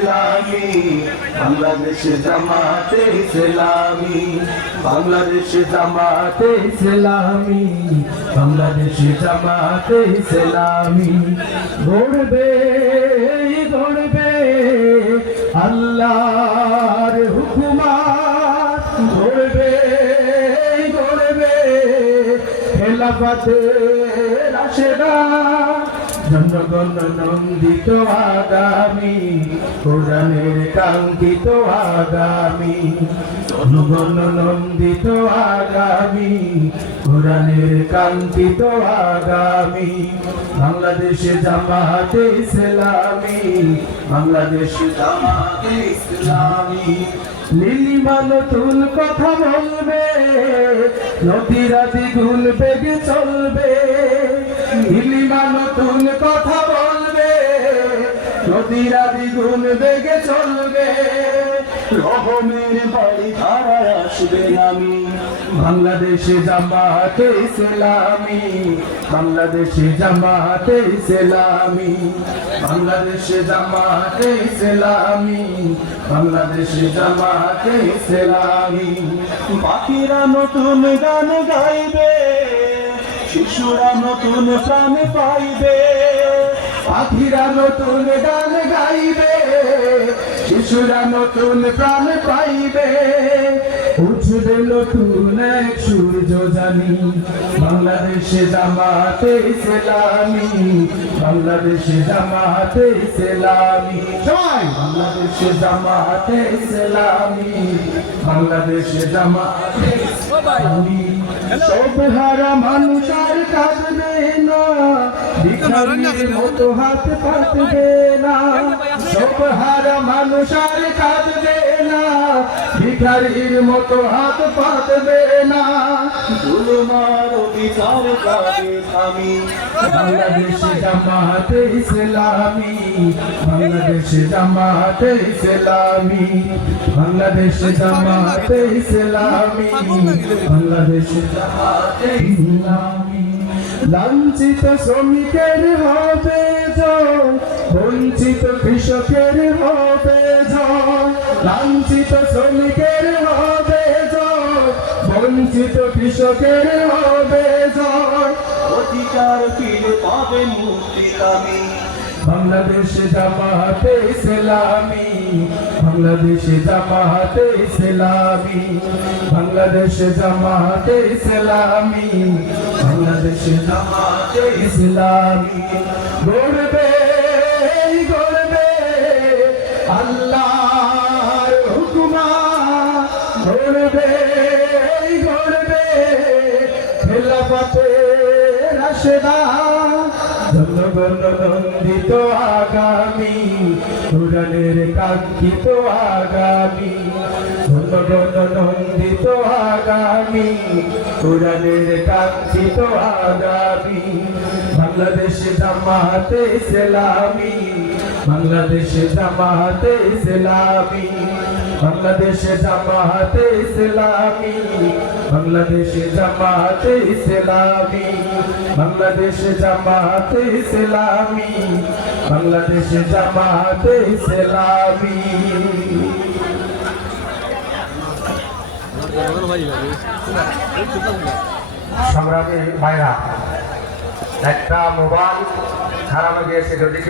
ইসলামী, বাংলাদেশ জামাতে ইসলামী, বাংলাদেশ জামাতে ইসলামী, বাংলাদেশ জামাতে ইসলামী। গড়বে গড়বে আল্লাহর হুকুমত, গড়বে গড়বে খেলাফতের রাশেদা, জনগণ নন্দিত আগামী, কোরআনের কাঙ্ক্ষিত আগামী, জনগণ নন্দিত আগামী, কোরআনের কাঙ্ক্ষিত আগামী। বাংলাদেশ জামাতে ইসলামী, বাংলাদেশ জামাতে ইসলামী। নীলিমা নতুন কথা বলবে, নদীরা দ্বিগুণ বেগে চলবে। নীলিমা নতুন কথা বলবে, নদীরা দ্বিগুণ বেগে চলবে। রহমের বাড়ি ধারায় আসবে নামি, বাংলাদেশ জামাতে ইসলামী, বাংলাদেশ জামাতে ইসলামী, বাংলাদেশ জামাতে ইসলামী, বাংলাদেশ জামাতে ইসলামী। পাখিরা নতুন গান গাইবে, শিশুরা নতুন প্রাণ পাইবে। পাখিরা নতুন গান গাইবে, শিশুরা নতুন প্রাণ পাইবে। উঠবে নতুন এক সূর্য জানি, বাংলাদেশ জামাতে ইসলামী, বাংলাদেশ জামাতে ইসলামী। সবাই বাংলাদেশ জামাতে ইসলামী, বাংলাদেশ জামাতে ইসলামী। সব হারা মানুষ আর কাঁদবে না, ভিখারির মতো হাত পাতবে না। সব হারা মানুষ আর কাঁদবে না, ভিখারির মতো হাত পাতবে না। জুলুমার বিচার পাবে থামি, বাংলাদেশ জামাতে ইসলামী, বাংলাদেশ জামাতে ইসলামী, বাংলাদেশ জামাতে ইসলামী, বাংলাদেশ জামাতে ইসলামী। লাঞ্ছিত শ্রমিকের হবে জয়, বঞ্চিত কৃষকের হবে জয়। লাঞ্ছিত শ্রমিকের হবে জয়, বঞ্চিত কৃষকের হবে জয়। অধিকার ফিরে পাবে মুক্তিকামী, বাংলাদেশ জামাতে ইসলামী, বাংলাদেশ জামাতে ইসলামী, বাংলাদেশ জামাতে ইসলামী, বাংলাদেশ জামাতে ইসলামী। গড়বে গড়বে আল্লাহর হুকুমত, গড়বে গড়বে খেলাফতের রাশেদা, জনগণ নন্দিত আগামী, কোরআনের কাঙ্ক্ষিত আগামী। জনগণ নন্দিত আগামী, কোরআনের কাঙ্ক্ষিত আগামী। বাংলাদেশ জামাতে ইসলামী, বাংলাদেশ জামাতে ইসলামী, বাংলাদেশ জামাতে ইসলামী, বাংলাদেশ জামাতে ইসলামী, বাংলাদেশ জামাতে ইসলামী, বাংলাদেশ জামাতে ইসলামী। সংগ্রামী ভাইরা, একটা মোবাইল হারানো গিয়েছে, যদি